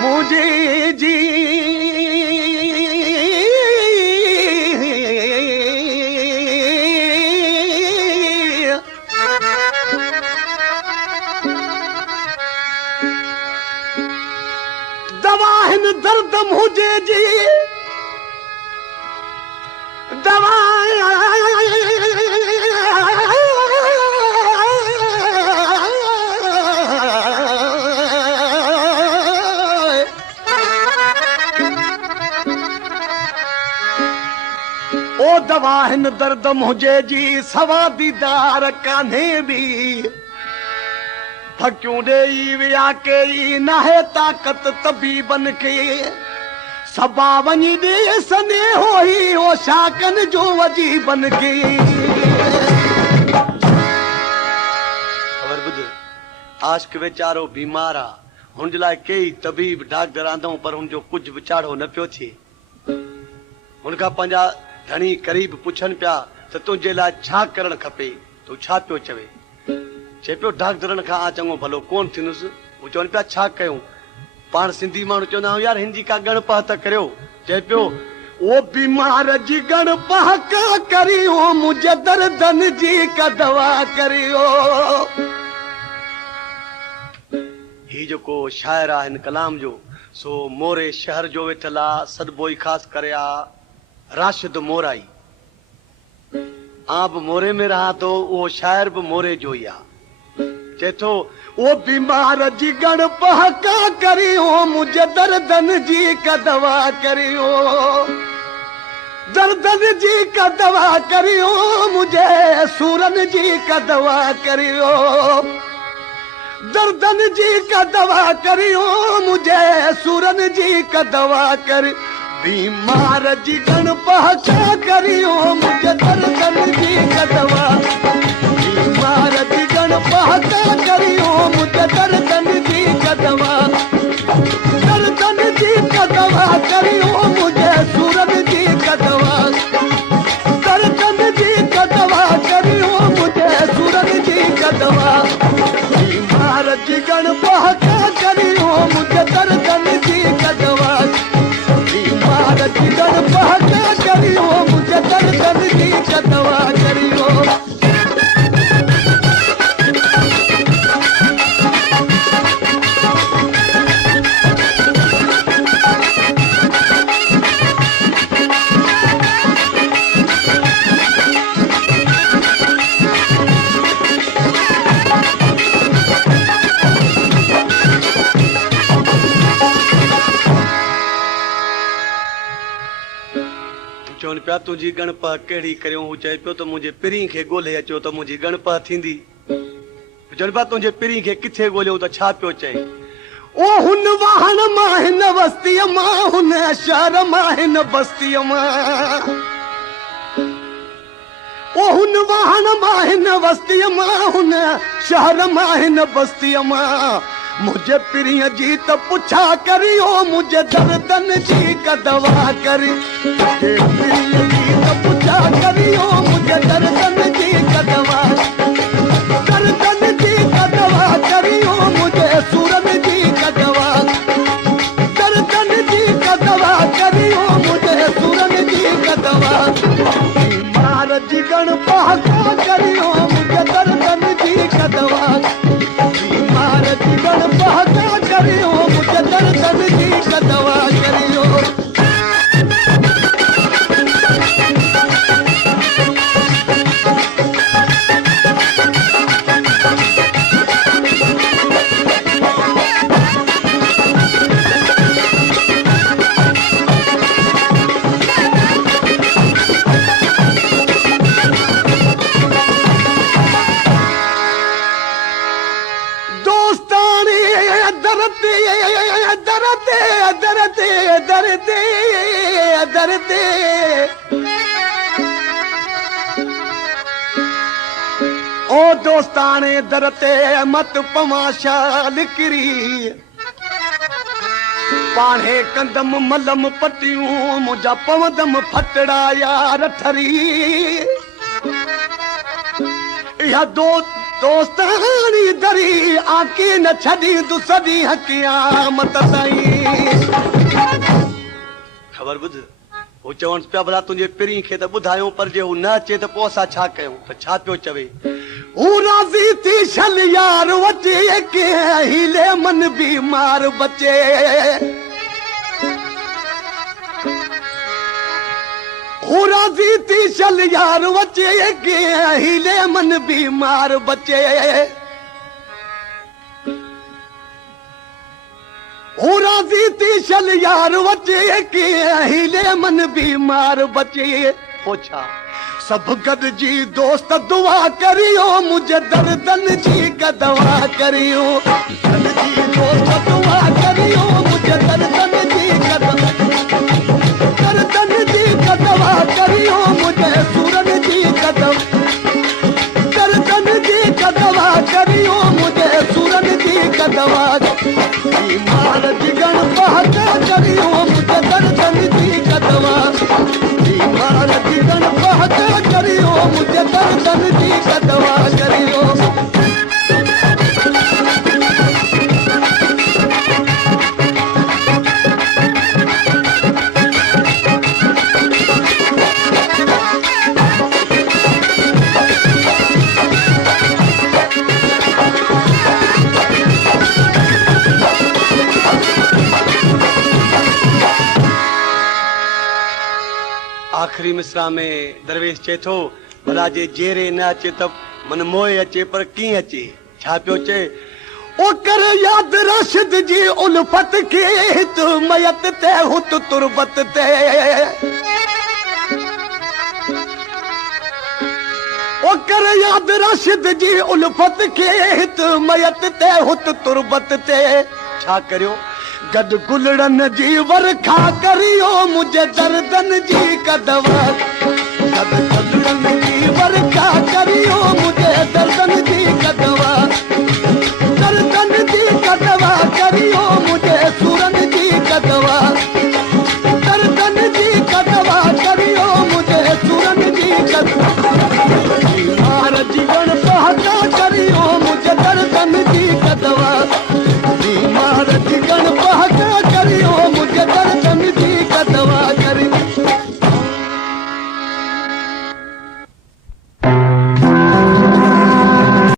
मुझे जी दवा हिन दर्द मुझे जी दवा दवा हिन दर्द मुझे जी सवा दीदार कान्हे भी थक्यूं ॾेई विया कई नाहे ताक़त तबीबन खे सबा वञी ॾे सने होई ओ शाकन जो वजीबन खे ख़बर ॿुध आशिक वीचारो बीमार आ हुन जे लाइ कई तबीब डॉक्टर आंदऊं पर हुनजो कुझु वीचारो न पियो थिए हुनखां पंहिंजा धणी करीब पुछन पिया त तुंहिंजे लाइ छा करणु खपे तूं छा पियो चवे चए पियो डॉक्टरनि खां आ चङो भलो कोन थींदुसि हू चवनि पिया छा कयूं पाण सिंधी माण्हू चवंदा आहियूं यार हिन जी का गणपह त करियो चए पियो ओ बीमार जी गणपह का करियो मुंहिंजे दर्दन जी का दवा करियो ही जेको शाइर आहे हिन कलाम जो सो मोरे शहर जो वेठल आहे सदबो ई ख़ासि करे आहे राशिद मोराई आप मोरे में रहा तो वो शायर भी मोरे जो ही आ चेतो वो बीमार जी गणपह का करियो मुझे दर्दन जी का दवा करियो दर्दन जी का दवा करियो मुझे सूरन जी का दवा करियो दर्दन जी का दवा करियो मुझे सूरन जी का दवा कर बीमार जी गणपह का करियो मुझे दर्दन जी का दवा बीमार जी गणपह का करियो मुझे दर्दन जी का दवा दर्दन जी का दवा करियो मुझे सूरन जी का दवा दर्दन जी का दवा करियो मुझे सूरन जी का दवा बीमार जी गणपह का करियो मुझे दर्दन जी का दवा गणपह का करियो मुझे दर्दन जी का दवा करियो चवनि पिया तुंहिंजी गणपह कहिड़ी करियो हू चए पियो त मुंहिंजे पिरी खे ॻोल्हे अचो त मुंहिंजी गणपह थींदी चवनि पिया तुंहिंजे पिरी खे किथे ॻोल्हियो त छा पियो चए ओ हुन वाहन मां हिन बस्तीअ मां हुन शहर मां हिन बस्तीअ मां ओ हुन वाहन मां हिन बस्तीअ मां हुन शहर मां हिन बस्तीअ मां मुझे पिरीअ जी त पुछा करियो मुझे दर्दन जी का दवा करी मुझे पिरीअ जी त पुछा करियो मुझे दर्दन जी का दवा दर्दन जी का दवा करियो मुझे सूरन जी का दवा दर्दन जी का दवा करियो मुझे सूरन जी का दवा बीमार जी गणपह का करियो मुझे दर्दन जी का दवा बीमार जी गणपह का करियो मुझे दर्दन जी का दवा करियो दर्द ओ दोस्ताने दरते मत पवा शाल किरी पाणे कंदम मलम पटियूं मुंहिंजा पवंदम फटड़ा यार ठरी इहा दोस्तानी दरी आकी न छॾी तूं सदी हकियामत ताईं ख़बर ॿुध हू चवनि पिया भला तुंहिंजे पिरी खे त ॿुधायूं पर जे हू न अचे त पोइ असां छा कयूं त छा पियो चवे हू राज़ी थी छल यार वचे के हीले मन बीमार बचे हू राज़ी थी छल यार वचे के हीले मन बीमार बचे हू राज़ी थी छल यार वचे के हीले मन बीमार बचे पोछा सब गॾिजी दोस्त दुआ करियो मुझे दर्दन जी का दवा करियो गॾिजी दोस्त दुआ करियो मुझे दर्दन जी का दर्दन जी का दवा करियो मुझे सूरन जी का दर्दन जी का दवा करियो मुझे सूरन जी का दवा बीमार जिगण पहक करियो मुझे दर्दन जी का दवा बीमार जिगण पहक करियो मुझे दर्दन जी का दवा करियो आखिरी मिसरा में दरवेश चे थो भला जे जेरे न अचे त मन मोए अचे पर कीअं अचे छा पियो चए ओ कर याद राशिद जी उल्फत के तू मयत ते हुत तुरबत ते ओ कर याद राशिद जी उल्फत के तू मयत ते हुत तुरबत ते छा करियो गड गुलड़न जी वरखा करियो मुझे दर्दन जी का दवा गड गुलड़न जी वरखा